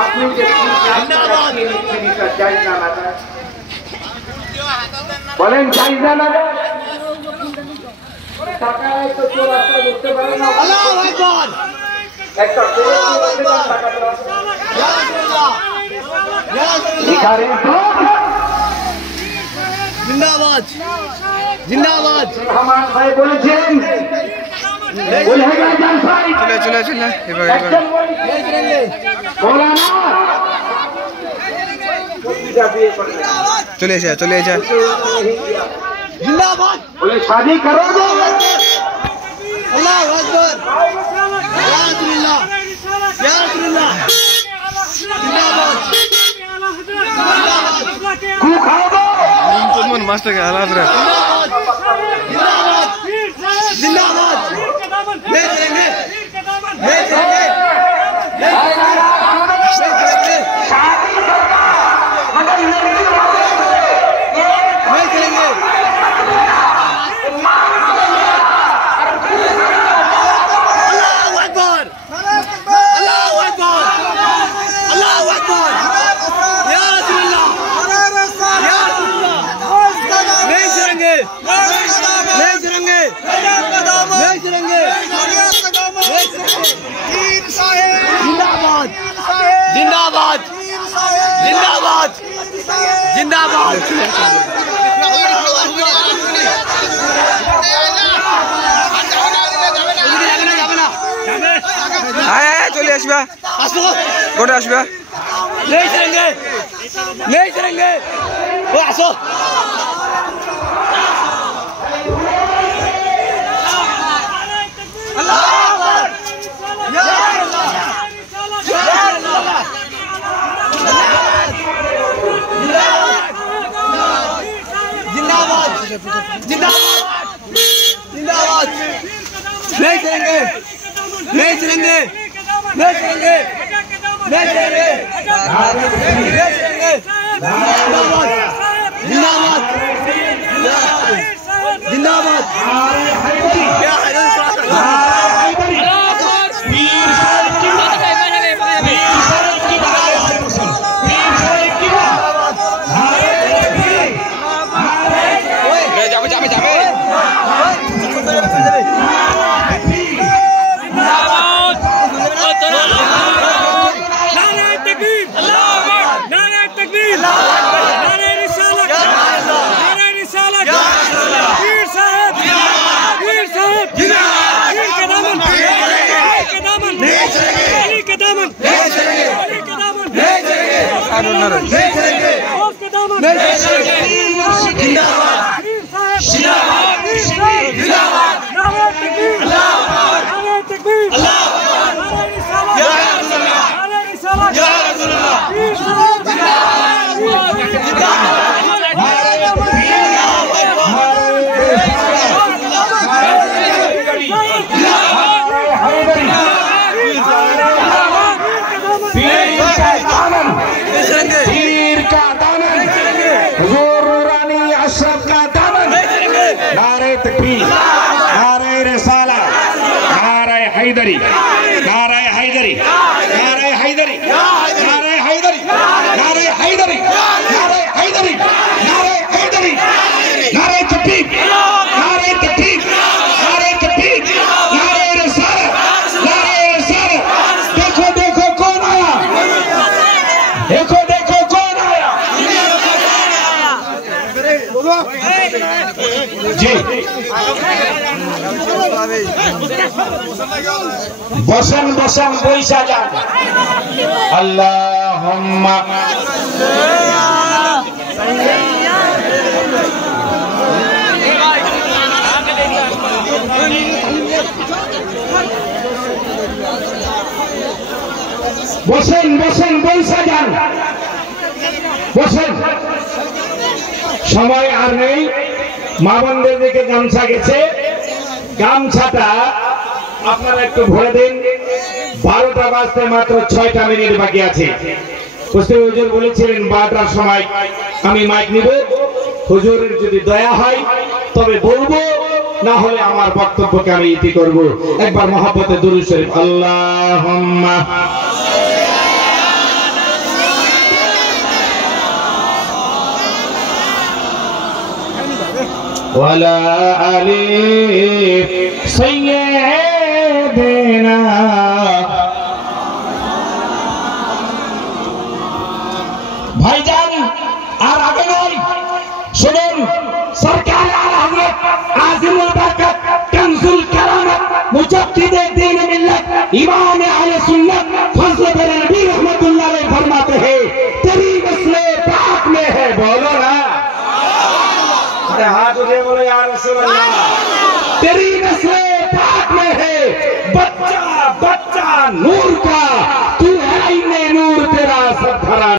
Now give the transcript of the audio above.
আপনি যে বলেন চাই না না টাকায় তো চোর রাস্তা বুঝতে পারে না। একটা जिंदाबाद जिंदाबाद রহমান ভাই বলেছেন চলে চলে চলে এসে जिंदाबाद बोले शादी करोगे अल्लाह अकबर या रसूलुल्लाह या रसूलुल्लाह जिंदाबाद कू खाओगे मन मस्त के हालात रे जिंदाबाद जिंदाबाद ले चलेंगे ले चलेंगे जिंदाबाद जिंदाबाद जिंदाबाद चले आसबा गोटे आसबा नहीं चलेंगे वो आसो जिंदाबाद जिंदाबाद जिंदाबाद नहीं चलेंगे नहीं चलेंगे नहीं चलेंगे नहीं चलेंगे नहीं चलेंगे जिंदाबाद जिंदाबाद जिंदाबाद क्या हैदरी नारे हैदरी नारे हैदरी नारे हैदरी नारे हैदरी नारे हैदरी नारे हैदरी नारे तकबीर नारे तकबीर नारे तकबीर नारे रिसालत देखो देखो कौन आया देखो देखो कौन आया जी बसन बसन बैसा जान अल्लाहुम्मा बसन बसन बैसा जान बसन समय আর নেই মা বোনদের দিকে গামছা গেছে গামছাটা আপনারা একটু ভরে দিন 12টা বাজতে মাত্র 6টা মিনিট বাকি আছে মুফতি হুজুর বলেছিলেন 12টার সময় আমি মাইক নিব হুজুরের যদি দয়া হয় তবে বলবো, না হলে আমার বক্তব্যকে আমি ইতি করব। একবার মহব্বতে দুরূদ শরীফ আল্লাহুম্মা ওয়ালা আলি সাইয়্যিদিনা। ভাইজান আর আগে নয়, শুনুন, সরকার আলা হযরত আজিমুল বরকত কানজুল কারামত মুজাদ্দিদে দ্বীন मिल्लत इमाम अहले सुन्नत फजल बरे नबी रहमतुल्लाह अलैह फरमाते हैं, तेरी नस्ले पाक में है। बोलो ना, अरे हाथ उठे बोलो या रसूल अल्लाह। तेरी नस्ले पाक में है, बच्चा बच्चा नूर का, तू है इन्ने नूर, तेरा सब घराना।